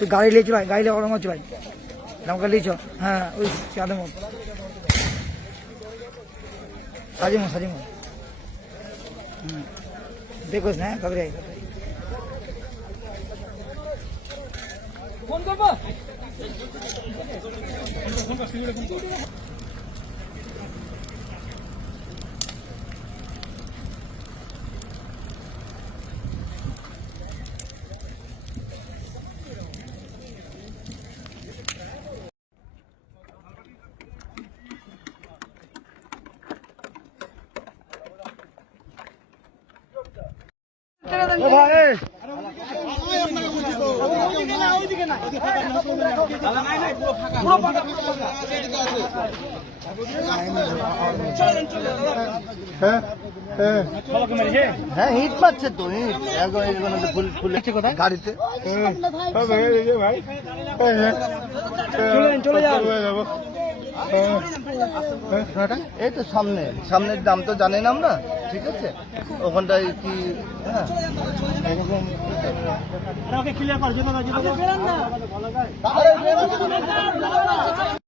তুই গাড়ি লিয়েছি ভাই গাড়ি ওরম হচ্ছে ভাই দমকা লিয়েছ হ্যাঁ ওই চাঁদে মত সাজিমো সাজিমো হুম। দেখোস না কাকরে হ্যাঁ হিট পাচ্ছে তো হিট। ফুল ফুল। কোথায়? গাড়িতে। চলে যাও এই তো সামনে সামনের দাম তো জানেন আমরা ঠিক আছে? ওখানটায় কি হ্যাঁ। এরকম